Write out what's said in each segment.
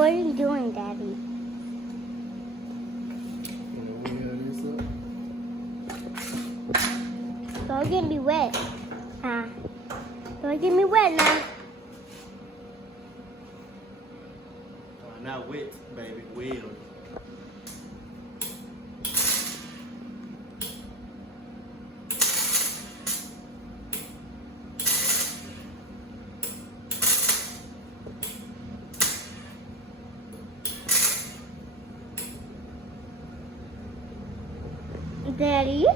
What are you doing, Daddy? Don't get me wet. Don't get me wet now. Not wet, baby. Weld. Daddy, you're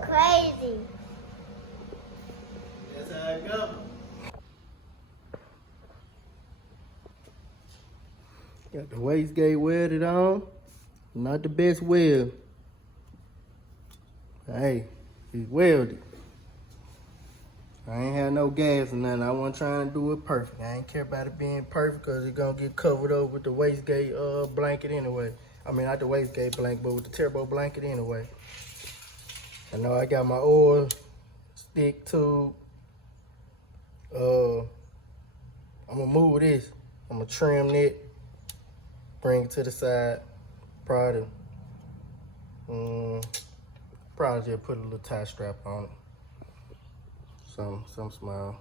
crazy. That's how it goes. Got the wastegate welded on. Not the best weld. Hey, it's welded. I ain't had no gas or nothing. I wasn't trying to do it perfect. I ain't care about it being perfect because it's gonna get covered up with the wastegate blanket anyway. I mean, not the wastegate blanket, but with the turbo blanket anyway. I know I got my oil stick tube. I'm gonna move this. I'm gonna trim it, bring it to the side. Probably just put a little tie strap on it. Some small.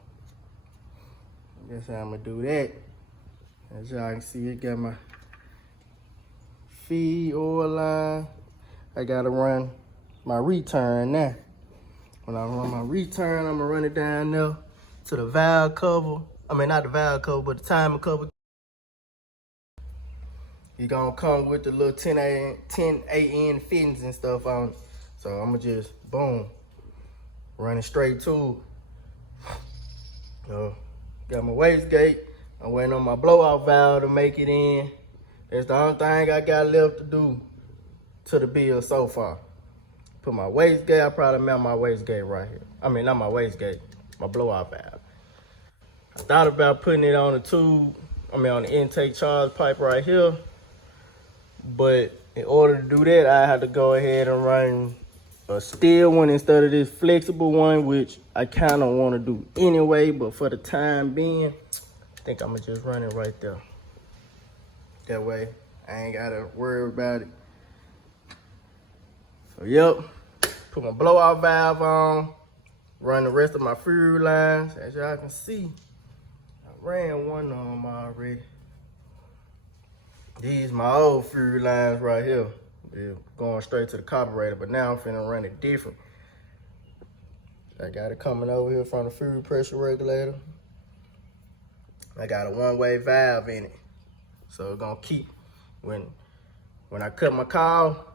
That's how I'm gonna do that. As y'all can see, it got my feed oil line. I gotta run my return now. When I run my return, I'm gonna run it down there to the valve cover. I mean, not the valve cover, but the timing cover. You're gonna come with the little 10 AN fittings and stuff on it. So I'm gonna just, boom, run it straight to it. Got my wastegate. I'm waiting on my blowout valve to make it in. That's the only thing I got left to do to the build so far. Put my wastegate, I probably mount my wastegate right here. I mean, not my wastegate, my blowout valve. I thought about putting it on the tube, on the intake charge pipe right here. But in order to do that, I had to go ahead and run a steel one instead of this flexible one, which I kind of want to do anyway. But for the time being, I think I'm going to just run it right there. That way, I ain't got to worry about it. So, yep, put my blowout valve on, run the rest of my fuel lines. As y'all can see, I ran one of them already. These my old fuel lines right here. They're going straight to the carburetor, but now I'm finna run it different. I got it coming over here from the fuel pressure regulator. I got a one-way valve in it. So it's gonna keep, when I cut my coil,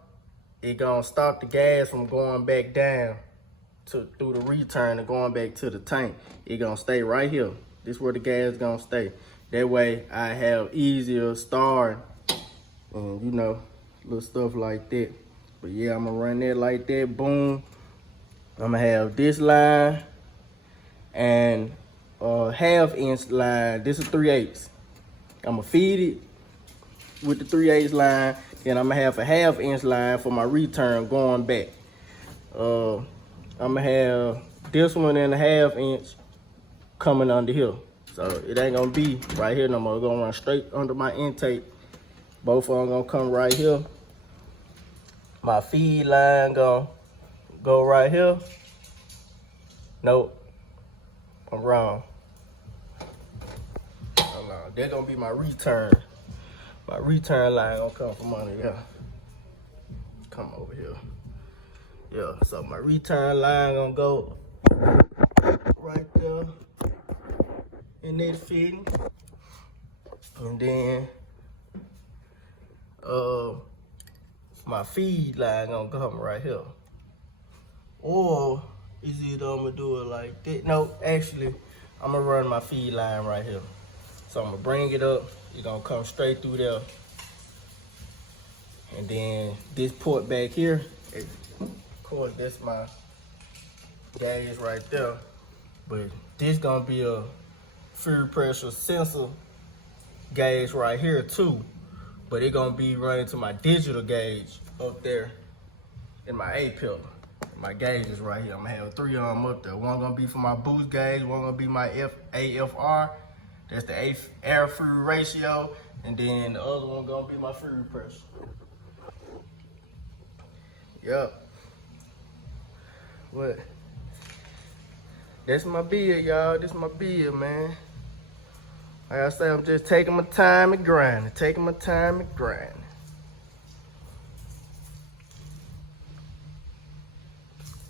it gonna stop the gas from going back down through the return and going back to the tank. It gonna stay right here. This is where the gas gonna stay. That way I have easier start and you know, little stuff like that. But yeah, I'm gonna run that like that, boom. I'm gonna have this line and a 1/2 inch line. This is 3/8. I'm gonna feed it with the 3/8 line, then I'm gonna have a 1/2 inch line for my return going back. I'm gonna have this one and a 1/2 inch coming under here. So it ain't gonna be right here no more. It's gonna run straight under my intake. Both of them gonna come right here. My feed line gonna go right here. Nope, I'm wrong. Hold on, they're gonna be my return. My return line gonna come from under here. Come over here. Yeah, so my return line gonna go right there in that fitting. And then my feed line gonna come right here. Or is it I'm gonna do it like that? No, actually, I'm gonna run my feed line right here. So I'm gonna bring it up. It's gonna come straight through there. And then this port back here, of course, that's my gauge right there. But this gonna be a fuel pressure sensor gauge right here too. But it gonna be running to my digital gauge up there in my A pillar. My gauge is right here. I'm gonna have 3 of them up there. One gonna be for my boost gauge, one gonna be my AFR. That's the air fuel ratio. And then the other one gonna be my food pressure. Yup. What? That's my bill, y'all. This my bill, man. Like I say, I'm just taking my time and grinding.